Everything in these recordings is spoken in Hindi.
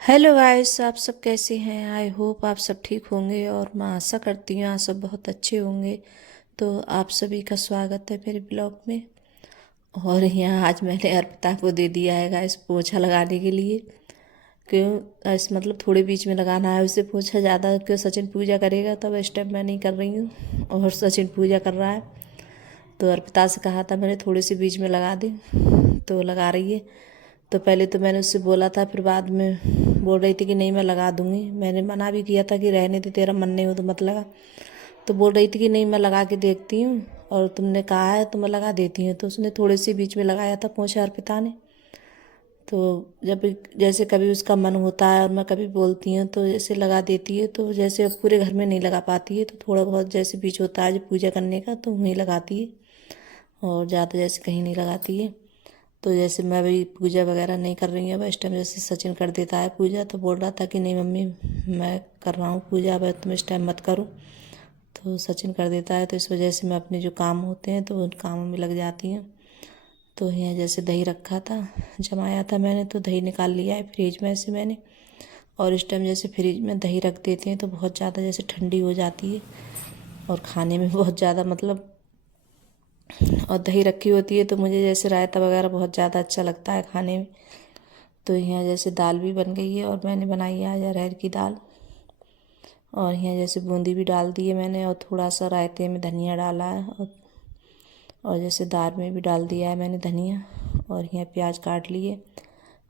हेलो गाइस, आप सब कैसे हैं। आई होप आप सब ठीक होंगे और मैं आशा करती हूँ आप सब बहुत अच्छे होंगे। तो आप सभी का स्वागत है मेरे ब्लॉग में। और यहाँ आज मैंने अर्पिता को दे दिया है गाइस पोछा लगाने के लिए। क्यों इस मतलब थोड़े बीच में लगाना है उसे पोछा ज़्यादा, क्यों सचिन पूजा करेगा तब इस टाइम मैं नहीं कर रही हूँ और सचिन पूजा कर रहा है। तो अर्पिता से कहा था मैंने थोड़े से बीच में लगा दे, तो लगा रही है। तो पहले तो मैंने उससे बोला था, फिर बाद में बोल रही थी कि नहीं मैं लगा दूंगी। मैंने मना भी किया था कि रहने दे, तेरा मन नहीं हो तो मत लगा। तो बोल रही थी कि नहीं मैं लगा के देखती हूँ और तुमने कहा है तो मैं लगा देती हूँ। तो उसने थोड़े से बीच में लगाया था पोंछा अर्पिता ने। तो जब जैसे कभी उसका मन होता है और मैं कभी बोलती हूँ तो जैसे लगा देती है। तो जैसे अब पूरे घर में नहीं लगा पाती है तो थोड़ा बहुत जैसे बीच होता है जब पूजा करने का तो वहीं लगाती है और ज़्यादा जैसे कहीं नहीं लगाती है। तो जैसे मैं भी पूजा वगैरह नहीं कर रही हूँ अब इस टाइम, जैसे सचिन कर देता है पूजा तो बोल रहा था कि नहीं मम्मी मैं कर रहा हूँ पूजा, अब तुम इस टाइम मत करो। तो सचिन कर देता है तो इस वजह से मैं अपने जो काम होते हैं तो उन कामों में लग जाती हूँ। तो यहाँ जैसे दही रखा था, जमाया था मैंने, तो दही निकाल लिया है फ्रिज में से मैंने। और इस टाइम जैसे फ्रिज में दही रख देते हैं तो बहुत ज़्यादा जैसे ठंडी हो जाती है और खाने में बहुत ज़्यादा मतलब, और दही रखी होती है तो मुझे जैसे रायता वगैरह बहुत ज़्यादा अच्छा लगता है खाने में। तो यहाँ जैसे दाल भी बन गई है और मैंने बनाई है आज अरहर की दाल। और यहाँ जैसे बूंदी भी डाल दी है मैंने और थोड़ा सा रायते में धनिया डाला है और जैसे दाल में भी डाल दिया है मैंने धनिया। और यहाँ प्याज काट लिए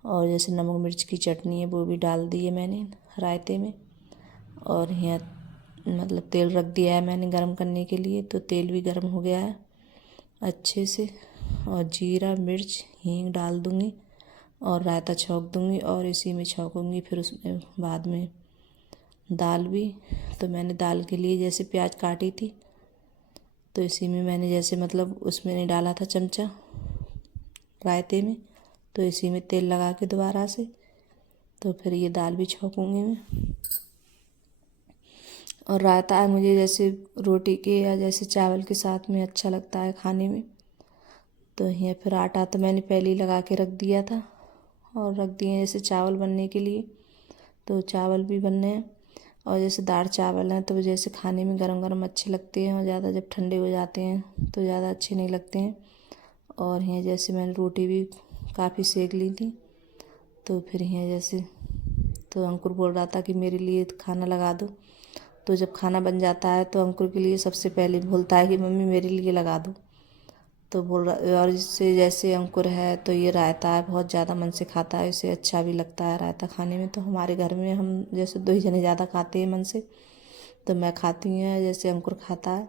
और जैसे नमक मिर्च की चटनी है वो भी डाल दी है मैंने रायते में। और यहाँ मतलब तेल रख दिया है मैंने गरम करने के लिए, तो तेल भी गरम हो गया है अच्छे से। और जीरा मिर्च हींग डाल दूँगी और रायता छौंक दूँगी और इसी में छौंकूँगी फिर उसमें बाद में दाल भी। तो मैंने दाल के लिए जैसे प्याज काटी थी तो इसी में मैंने जैसे मतलब उसमें नहीं डाला था चमचा रायते में, तो इसी में तेल लगा के दोबारा से तो फिर ये दाल भी छौंकूँगी मैं। और रायता है मुझे जैसे रोटी के या जैसे चावल के साथ में अच्छा लगता है खाने में। तो यहाँ फिर आटा तो मैंने पहले ही लगा के रख दिया था और रख दिए जैसे चावल बनने के लिए। तो चावल भी बनने हैं और जैसे दाल चावल हैं तो जैसे खाने में गरम गरम अच्छे लगते हैं और ज़्यादा जब ठंडे हो जाते हैं तो ज़्यादा अच्छे नहीं लगते हैं। और यहाँ जैसे मैंने रोटी भी काफ़ी सेक ली थी। तो फिर यहाँ जैसे तो अंकुर बोल रहा था कि मेरे लिए खाना लगा दो। तो जब खाना बन जाता है तो अंकुर के लिए सबसे पहले बोलता है कि मम्मी मेरे लिए लगा दो। तो बोल रहा, और इससे जैसे अंकुर है तो ये रायता है बहुत ज़्यादा मन से खाता है, इसे अच्छा भी लगता है रायता खाने में। तो हमारे घर में हम जैसे दो ही जने ज़्यादा खाते हैं मन से, तो मैं खाती हूँ जैसे अंकुर खाता है।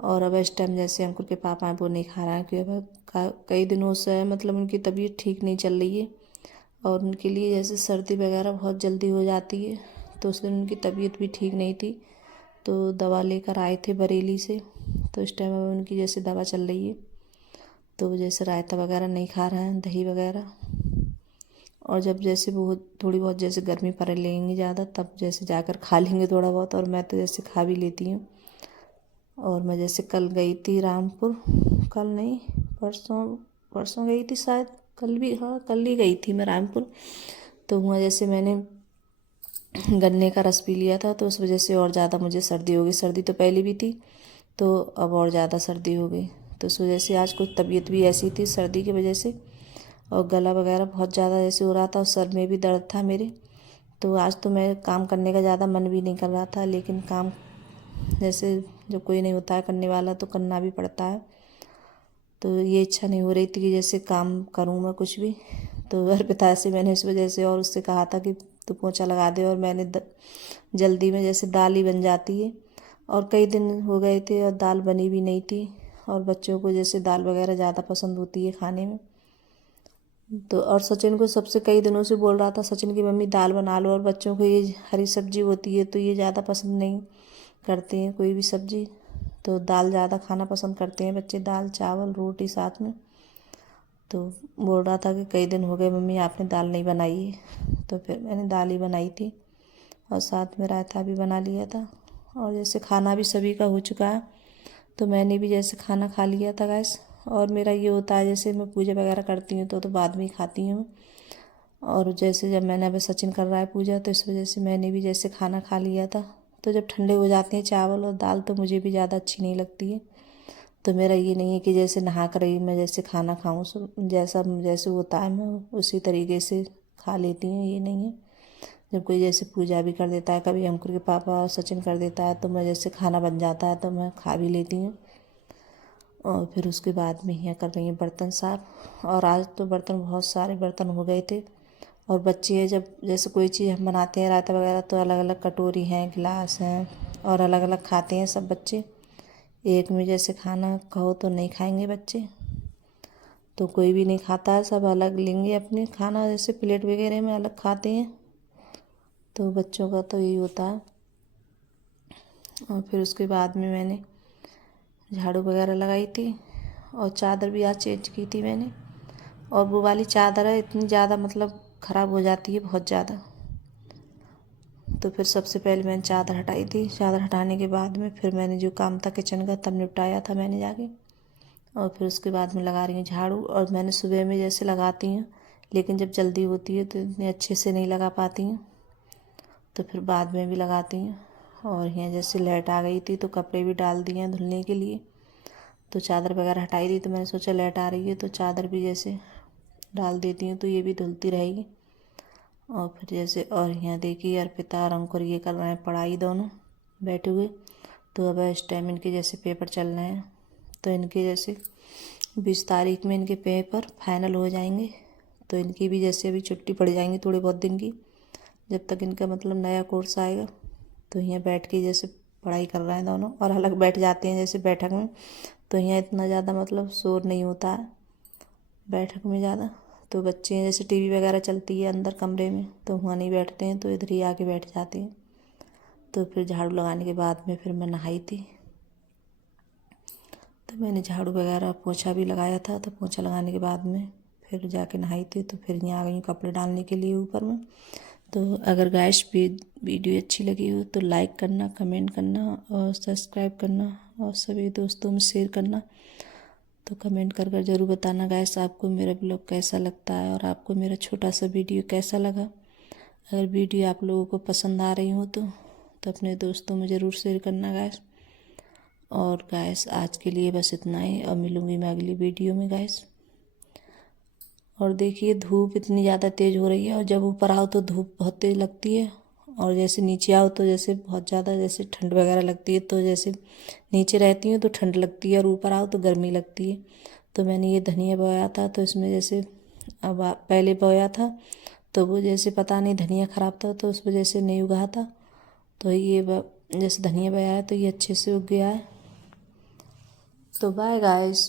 और अब इस टाइम जैसे अंकुर के पापा हैं वो नहीं खा रहा है क्योंकि अब कई दिनों से मतलब उनकी तबीयत ठीक नहीं चल रही है और उनके लिए जैसे सर्दी वगैरह बहुत जल्दी हो जाती है। तो उस दिन उनकी तबीयत भी ठीक नहीं थी तो दवा लेकर आए थे बरेली से। तो इस टाइम अब उनकी जैसे दवा चल रही है तो जैसे रायता वगैरह नहीं खा रहे हैं दही वगैरह। और जब जैसे बहुत थोड़ी बहुत जैसे गर्मी पड़ लेंगी ज़्यादा तब जैसे जाकर खा लेंगे थोड़ा बहुत, और मैं तो जैसे खा भी लेती हूँ। और मैं जैसे कल गई थी रामपुर, कल नहीं परसों, परसों गई थी शायद, कल भी, हाँ कल ही गई थी मैं रामपुर। तो वहाँ जैसे मैंने गन्ने का रस पी लिया था तो उस वजह से और ज़्यादा मुझे सर्दी हो गई। सर्दी तो पहले भी थी तो अब और ज़्यादा सर्दी हो गई। तो उस वजह से आज कुछ तबीयत भी ऐसी थी सर्दी की वजह से और गला वगैरह बहुत ज़्यादा जैसे हो रहा था और सर में भी दर्द था मेरे। तो आज तो मैं काम करने का ज़्यादा मन भी नहीं कर रहा था, लेकिन काम जैसे जब कोई नहीं होता है करने वाला तो करना भी पड़ता है। तो ये इच्छा नहीं हो रही थी कि जैसे काम करूँ मैं कुछ भी। तो अर्पिता से मैंने इस वजह से और उससे कहा था कि तू पोंछा लगा दे, और मैंने जल्दी में जैसे दाल ही बन जाती है और कई दिन हो गए थे और दाल बनी भी नहीं थी। और बच्चों को जैसे दाल वगैरह ज़्यादा पसंद होती है खाने में। तो और सचिन को सबसे कई दिनों से बोल रहा था सचिन की मम्मी दाल बना लो, और बच्चों को ये हरी सब्जी होती है तो ये ज़्यादा पसंद नहीं करते हैं कोई भी सब्जी। तो दाल ज़्यादा खाना पसंद करते हैं बच्चे, दाल चावल रोटी साथ में। तो बोल रहा था कि कई दिन हो गए मम्मी आपने दाल नहीं बनाई है, तो फिर मैंने दाल ही बनाई थी और साथ में रायता भी बना लिया था। और जैसे खाना भी सभी का हो चुका है तो मैंने भी जैसे खाना खा लिया था गैस। और मेरा ये होता है जैसे मैं पूजा वगैरह करती हूँ तो बाद में ही खाती हूँ। और जैसे जब मैंने अभी सचिन कर रहा है पूजा तो इस वजह से मैंने भी जैसे खाना खा लिया था। तो जब ठंडे हो जाते हैं चावल और दाल तो मुझे भी ज़्यादा अच्छी नहीं लगती है। तो मेरा ये नहीं है कि जैसे नहा कर ही मैं जैसे खाना खाऊं, जैसा जैसे होता है मैं उसी तरीके से खा लेती हूँ, ये नहीं है। जब कोई जैसे पूजा भी कर देता है, कभी अंकुर के पापा और सचिन कर देता है तो मैं जैसे खाना बन जाता है तो मैं खा भी लेती हूँ। और फिर उसके बाद में यहाँ कर रही हूँ बर्तन साफ। और आज तो बर्तन बहुत सारे बर्तन हो गए थे। और बच्चे जब जैसे कोई चीज़ हम बनाते हैं रायता वगैरह तो अलग अलग कटोरी हैं, गिलास हैं और अलग अलग खाते हैं सब बच्चे। एक में जैसे खाना कहो तो नहीं खाएंगे बच्चे, तो कोई भी नहीं खाता है, सब अलग लेंगे अपने खाना, जैसे प्लेट वगैरह में अलग खाते हैं। तो बच्चों का तो यही होता है। और फिर उसके बाद में मैंने झाड़ू वगैरह लगाई थी और चादर भी आज चेंज की थी मैंने। और वो वाली चादर है इतनी ज़्यादा मतलब ख़राब हो जाती है बहुत ज़्यादा। तो फिर सबसे पहले मैंने चादर हटाई थी। चादर हटाने के बाद में फिर मैंने जो काम था किचन का तब निपटाया था मैंने जाके। और फिर उसके बाद में लगा रही हूँ झाड़ू। और मैंने सुबह में जैसे लगाती हूँ, लेकिन जब जल्दी होती है तो इतने अच्छे से नहीं लगा पाती हूँ, तो फिर बाद में भी लगाती हूँ। और यहाँ जैसे लाइट आ गई थी तो कपड़े भी डाल दिए हैं धुलने के लिए। तो चादर वगैरह हटाई थी तो मैंने सोचा लाइट आ रही है तो चादर भी जैसे डाल देती हूँ तो ये भी धुलती रहेगी। और फिर जैसे और यहाँ देखिए अर्पिता और अंकुर ये कर रहे हैं पढ़ाई, दोनों बैठे हुए। तो अब इस टाइम इनके जैसे पेपर चल रहे हैं, तो इनके जैसे 20 तारीख में इनके पेपर फाइनल हो जाएंगे। तो इनकी भी जैसे अभी छुट्टी पड़ जाएंगी थोड़ी बहुत दिन की, जब तक इनका मतलब नया कोर्स आएगा। तो यहाँ बैठ के जैसे पढ़ाई कर रहे हैं दोनों, और अलग बैठ जाते हैं जैसे बैठक में। तो यहाँ इतना ज़्यादा मतलब शोर नहीं होता है बैठक में ज़्यादा। तो बच्चे जैसे टीवी वगैरह चलती है अंदर कमरे में तो वहाँ नहीं बैठते हैं, तो इधर ही आके बैठ जाते हैं। तो फिर झाड़ू लगाने के बाद में फिर मैं नहाई थी। तो मैंने झाड़ू वगैरह पोछा भी लगाया था, तो पोछा लगाने के बाद में फिर जाके नहाई थी। तो फिर यहाँ आ गई कपड़े डालने के लिए ऊपर में। तो अगर गाइस वीडियो अच्छी लगी हो तो लाइक करना, कमेंट करना और सब्सक्राइब करना और सभी दोस्तों में शेयर करना। तो कमेंट कर कर ज़रूर बताना गाइस आपको मेरा ब्लॉग कैसा लगता है और आपको मेरा छोटा सा वीडियो कैसा लगा। अगर वीडियो आप लोगों को पसंद आ रही हो तो अपने दोस्तों में ज़रूर शेयर करना गाइस। और गाइस आज के लिए बस इतना ही, और मिलूँगी मैं अगली वीडियो में गाइस। और देखिए धूप इतनी ज़्यादा तेज़ हो रही है, और जब ऊपर आओ तो धूप बहुत तेज़ लगती है, और जैसे नीचे आओ तो जैसे बहुत ज़्यादा जैसे ठंड वगैरह लगती है। तो जैसे नीचे रहती हूँ तो ठंड लगती है और ऊपर आओ तो गर्मी लगती है। तो मैंने ये धनिया बोया था तो इसमें जैसे अब पहले बोया था तो वो जैसे पता नहीं धनिया ख़राब था तो उस वजह से नहीं उगा था। तो ये जैसे धनिया बोया है तो ये अच्छे से उग गया है। तो बाय गाइस।